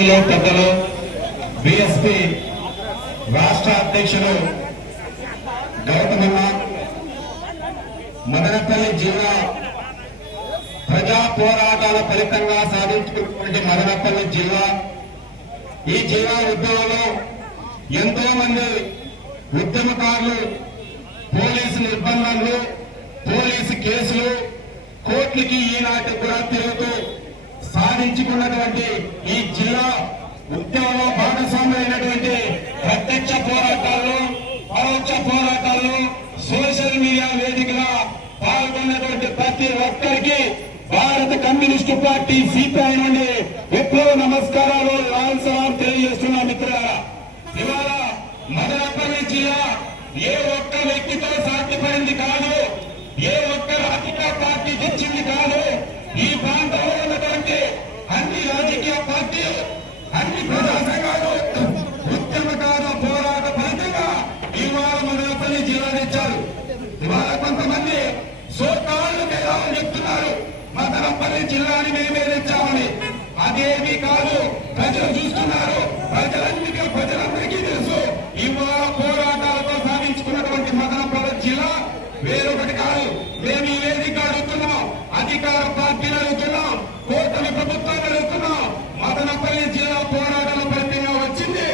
గౌరవనీయులు పెద్దలు బీఎస్పీ రాష్ట్ర అధ్యక్షులు గౌతమన్న, మదనపల్లి జిల్లా ప్రజా పోరాటాల ఫలితంగా సాధించుకున్నటువంటి మదనపల్లి జిల్లా, ఈ జిల్లా ఉద్యమంలో ఎంతో మంది ఉద్యమకారులు పోలీసు నిర్బంధాలు, పోలీసు కేసులు, కోర్టులకి ఈనాటి కూడా తిరుగుతూ సాధించుకున్నటువంటి ఈ జిల్లా ఉద్యమంలో భాగస్వామ్యమైనటువంటి ప్రత్యక్ష పోరాటాల్లో, పరోక్ష పోరాటాల్లో, సోషల్ మీడియా వేదికగా పాల్గొన్నటువంటి ప్రతి ఒక్కరికి భారత కమ్యూనిస్టు పార్టీ సిపిఐ నుండి విప్లవ నమస్కారాలు, లాల్ సలాం తెలియజేస్తున్నా మిత్రులారా. ఇవాళ మదనపల్లి జిల్లా ఏ ఒక్క వ్యక్తితో సాధ్యపడింది కాదు, ఏ ఒక్క రాజకీయ పార్టీ తెచ్చింది కాదు. ఈ ప్రాంతంలో ఉన్నటువంటి అన్ని రాజకీయ పార్టీలు, అన్ని ప్రజా సంఘాలు, ఉద్యమకారుల పోరాట ఫలితంగా ఇవాళ మదనపల్లి జిల్లా తెచ్చారు. ఇవాళ కొంతమంది సోకాళ్ళు మేధావులు చెప్తున్నారు మదనపల్లి జిల్లాని మేమే తెచ్చామని. అదేమీ కాదు, ప్రజలు చూస్తున్నారు, ప్రజలందరికీ తెలుసు. ఇవాళ పోరాటాలతో సాధించుకున్నటువంటి మదనపల్లి జిల్లా వేరొకటి కాదు. మేము ఈ వేదిక అడుగుతున్నాం, అధికార పార్టీలు అడుగుతున్నాం, కూటమి ప్రభుత్వాన్ని అడుగుతున్నాం. మదనపల్లి జిల్లా పోరాటాల ఫలితంగా వచ్చింది.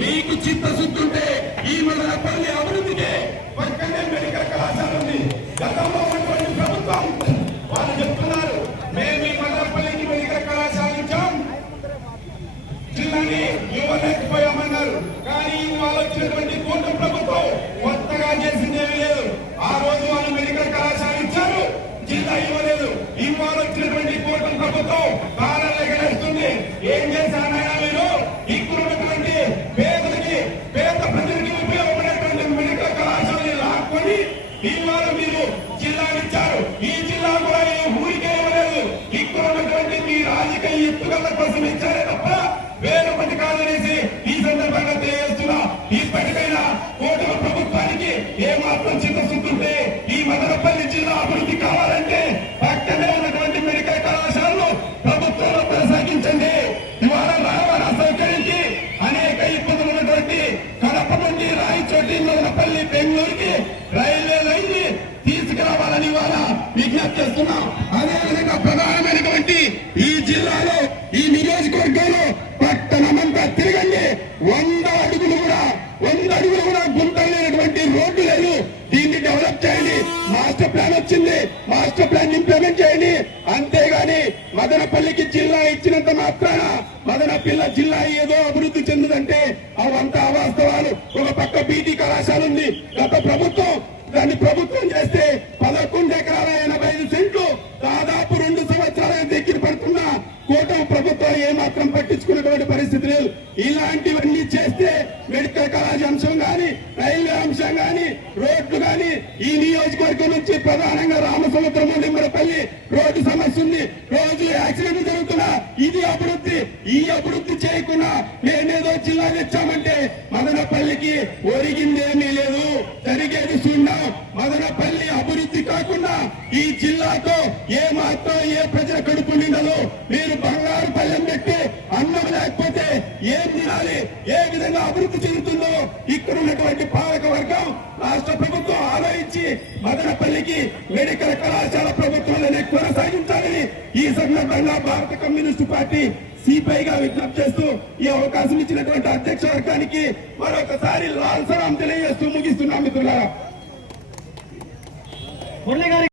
మీకు చిత్తశుద్ధి ఉంటే ఈ మదనపల్లి అభివృద్ధికి పక్కనే మెడికల్ కళాశాల ఉంది. గతంలో ఉన్నటువంటి ప్రభుత్వం వాళ్ళు చెప్తున్నారు మేము ఈ మదనపల్లికి మెడికల్ కళాశాల ఇచ్చాం, జిల్లాని ఇవ్వలేకపోయామన్నారు. కానీ వాళ్ళు వచ్చినటువంటి కూటమి ప్రభుత్వం కొత్తగా చేసిందేమీ లేదు. ఆ రోజు వాళ్ళు మెడికల్ కళాశాల ఇచ్చారు, జిల్లా ఇవ్వలేదు. ఇవాళ వచ్చినటువంటి కూటమి ప్రభుత్వం కాలం ఎగరేస్తుంది. ఏం చేశారైనా మీరు ఇక్కడున్నటువంటి పేదలకి, పేద ప్రజలకి ఉపయోగపడేటువంటి మెడికల్ కళాశాలని లాక్కొని ఇవాళ మీరు జిల్లానిచ్చారు. ఈ జిల్లా కూడా ఊరికే ఇవ్వలేదు. ఇక్కడ ఉన్నటువంటి మీ రాజకీయ ఎత్తుగల కోసం ఇచ్చారే తప్ప వేరొకటి కాదనేసి ఈ సందర్భంగా తెలియజేస్తున్నా. ఇప్పటికైనా కూటమి ప్రభుత్వానికి ఏమాత్రం చిత్తశుద్ధుంటే ఈ మదనపల్లి జిల్లా అభివృద్ధి కావాలంటే పక్కనే ఉన్నటువంటి మెడికల్ కళాశాలను ప్రభుత్వంలో కొనసాగించండి. ఇవాళ రవాణా సౌకర్యానికి అనేక ఇబ్బందులు ఉన్నటువంటి కడప నుండి రాయచోటి, మదనపల్లి, బెంగళూరుకి రైల్వే లైన్ ని తీసుకురావాలని ఇవాళ విజ్ఞప్తి చేస్తున్నాం. అదేవిధంగా ప్రధానమైనటువంటి ఈ జిల్లాలో, ఈ నియోజకవర్గంలో పట్టణమంతా తిరగండి. 100 అడుగులు కూడా గుంతలు లేనటువంటి రోడ్డు లేదు. దీన్ని డెవలప్ చేయండి. మాస్టర్ ప్లాన్ వచ్చింది, మాస్టర్ ప్లాన్ ఇంప్లిమెంట్ చేయండి. అంతేగాని మదనపల్లికి జిల్లా ఇచ్చినంత మాత్రాన మదనపల్లి జిల్లా ఏదో అభివృద్ధి చెందుదంటే అవంతా అవాస్తవాలు. ఒక పక్క బీటీ కళాశాల ఉంది, గత ప్రభుత్వం దాన్ని ప్రభుత్వం చేస్తే 11 ఎకరాల 85 సెంట్లు దాదాపు 2 సంవత్సరాల దగ్గర పడుతున్న కూటమి ప్రభుత్వం ఏమాత్రం పట్టించుకున్నటువంటి పరిస్థితి లేదు. ఇలాంటివన్నీ చేస్తే మెడికల్ కాలేజ్ అంశం గాని, రైల్వే అంశం గాని, రోడ్లు గాని, ఈ నియోజకవర్గం నుంచి ప్రధానంగా రామసముద్రం లింగరపల్లి రోడ్డు సమస్య ఉంది. రోజు యాక్సిడెంట్ జరుగుతున్నా ఇది అభివృద్ధి. ఈ అభివృద్ధి చేయకుండా మేమేదో జిల్లా తెచ్చామంటే మదనపల్లికి ఒరిగిందేమీ లేదు, జరిగేది శూన్యం. మదనపల్లి అభివృద్ధి కాకుండా ఈ జిల్లాతో ఏ మాత్రం ఏ ప్రజల కడుపు నిండదు. మీరు బంగారు పల్లెం పెట్టి అన్నం లేకపోతే ఏం తినాలి? ఏ విధంగా అభివృద్ధి చెందుతుందో ఇక్కడ ఉన్నటువంటి పాలక వర్గం, రాష్ట్ర ప్రభుత్వం ఆలోచించి మదనపల్లికి మెడికల్ కళాశాల ప్రభుత్వాన్ని కొనసాగించాలని ఈ సందర్భంగా భారత కమ్యూనిస్టు పార్టీ సిపిఐగా విజ్ఞప్తి చేస్తూ ఈ అవకాశం ఇచ్చినటువంటి అధ్యక్ష వర్గానికి మరొకసారి లాల్ సలాం తెలియజేస్తూ ముగిస్తున్నాం మిత్రులారా.